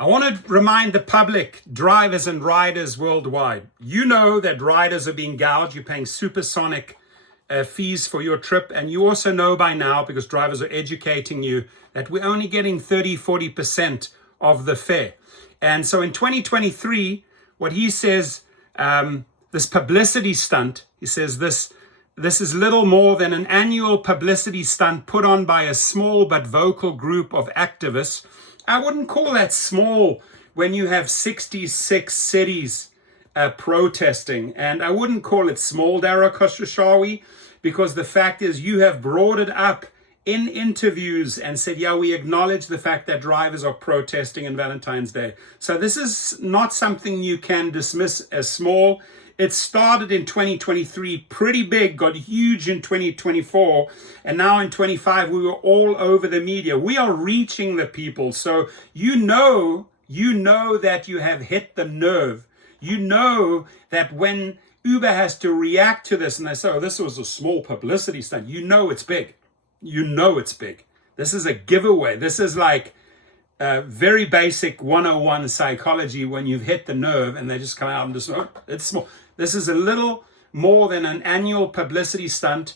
I want to remind the public, drivers and riders worldwide, you know that riders are being gouged. You're paying supersonic fees for your trip. And you also know by now, because drivers are educating you, that we're only getting 30-40% of the fare. And so in 2023, what he says, this publicity stunt, he says this is little more than an annual publicity stunt put on by a small but vocal group of activists. I wouldn't call that small when you have 66 cities protesting. And I wouldn't call it small, Dara Khosrowshahi, because the fact is you have brought it up in interviews and said, yeah, we acknowledge the fact that drivers are protesting on Valentine's Day. So this is not something you can dismiss as small. It started in 2023, pretty big, got huge in 2024, and now in 25, we were all over the media. We are reaching the people. So you know that you have hit the nerve. You know that when Uber has to react to this and they say, oh, this was a small publicity stunt, you know it's big. You know it's big. This is a giveaway. This is like very basic 101 psychology when you've hit the nerve and they just come out and just, oh, it's small. This is a little more than an annual publicity stunt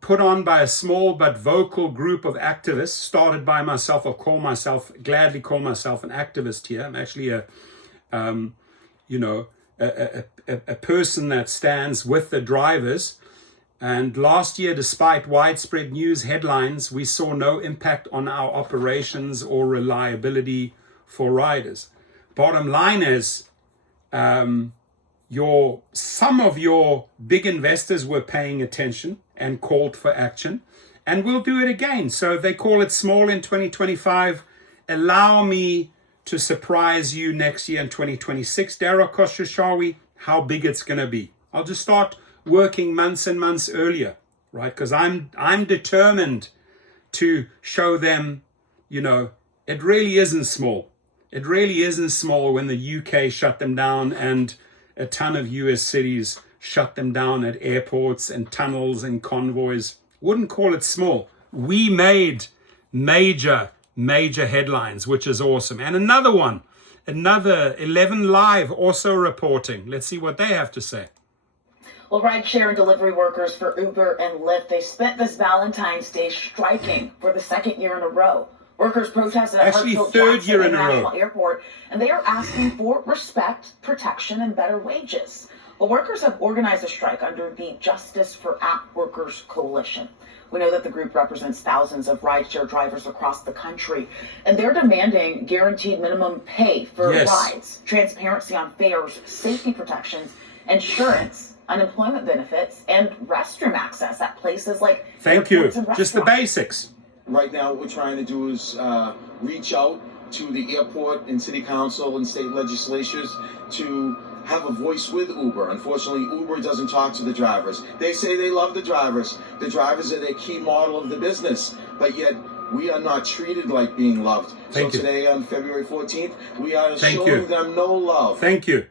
put on by a small but vocal group of activists, started by myself. I'll gladly call myself an activist here. I'm actually a person that stands with the drivers. And last year, despite widespread news headlines, we saw no impact on our operations or reliability for riders. Bottom line is, some of your big investors were paying attention and called for action, and we'll do it again. So if they call it small in 2025, allow me to surprise you next year in 2026, Dara Khosrowshahi, how big it's going to be. I'll just start working months and months earlier, right? Because I'm determined to show them, it really isn't small. It really isn't small when the UK shut them down and a ton of US cities shut them down at airports and tunnels and convoys. Wouldn't call it small. We made major headlines, which is awesome. And another 11 Live also reporting. Let's see what they have to say. Well, rideshare and delivery workers for Uber and Lyft, they spent this Valentine's Day striking for the second year in a row. Workers protested at Hartsfield-Jackson International Airport, and they are asking for respect, protection, and better wages. Well, workers have organized a strike under the Justice for App Workers Coalition. We know that the group represents thousands of rideshare drivers across the country, and they're demanding guaranteed minimum pay for rides, transparency on fares, safety protections, insurance, unemployment benefits, and restroom access at places like airports and restaurants. Just the basics. Right now, what we're trying to do is reach out to the airport and city council and state legislatures to have a voice with Uber. Unfortunately, Uber doesn't talk to the drivers. They say they love the drivers. The drivers are their key model of the business, but yet we are not treated like being loved. Today, on February 14th, we are showing them no love. Thank you.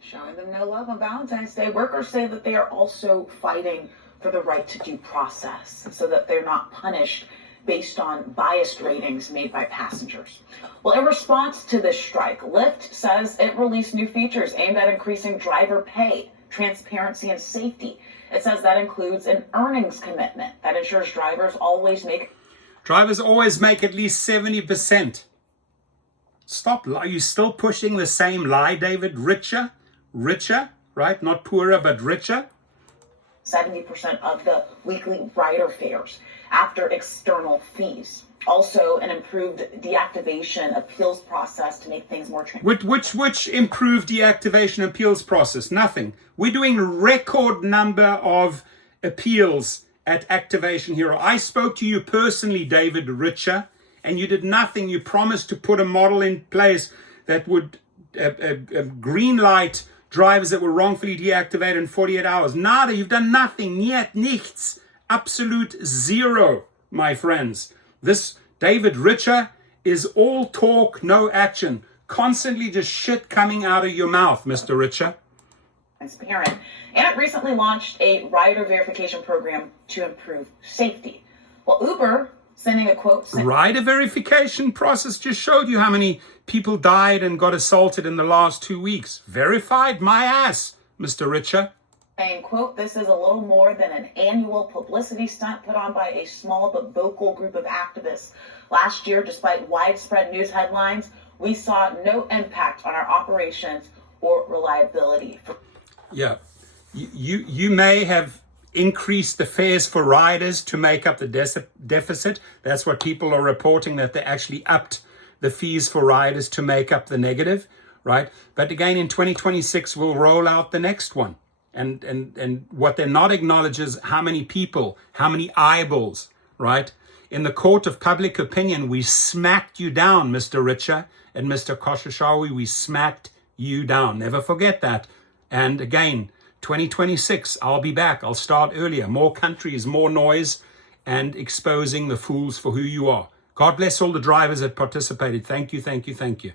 Showing them no love on Valentine's Day. Workers say that they are also fighting for the right to due process so that they're not punished based on biased ratings made by passengers. Well, in response to this strike, Lyft says it released new features aimed at increasing driver pay, transparency, and safety. It says that includes an earnings commitment that ensures drivers always make at least 70%. Stop. Are you still pushing the same lie, David? Richer, right? Not poorer, but richer. 70% of the weekly rider fares after external fees. Also, an improved deactivation appeals process to make things more transparent. Which improved deactivation appeals process? Nothing. We're doing a record number of appeals at Activation Hero. I spoke to you personally, David Richer, and you did nothing. You promised to put a model in place that would green light drivers that were wrongfully deactivated in 48 hours. Nada, you've done nothing yet, nichts. Absolute zero, my friends. This David Richer is all talk, no action. Constantly just shit coming out of your mouth, Mr. Richer. Transparent. And it recently launched a rider verification program to improve safety. Well, Uber sending a quote. Rider verification process just showed you how many people died and got assaulted in the last 2 weeks. Verified my ass, Mr. Richer. Saying, quote, this is a little more than an annual publicity stunt put on by a small but vocal group of activists. Last year, despite widespread news headlines, we saw no impact on our operations or reliability. Yeah, you may have increased the fares for riders to make up the deficit. That's what people are reporting, that they actually upped the fees for riders to make up the negative, right? But again, in 2026, we'll roll out the next one. And what they're not acknowledging is how many people, how many eyeballs, right? In the court of public opinion, we smacked you down, Mr. Richer and Mr. Koshashawi. We smacked you down. Never forget that. And again, 2026, I'll be back. I'll start earlier. More countries, more noise, and exposing the fools for who you are. God bless all the drivers that participated. Thank you, thank you, thank you.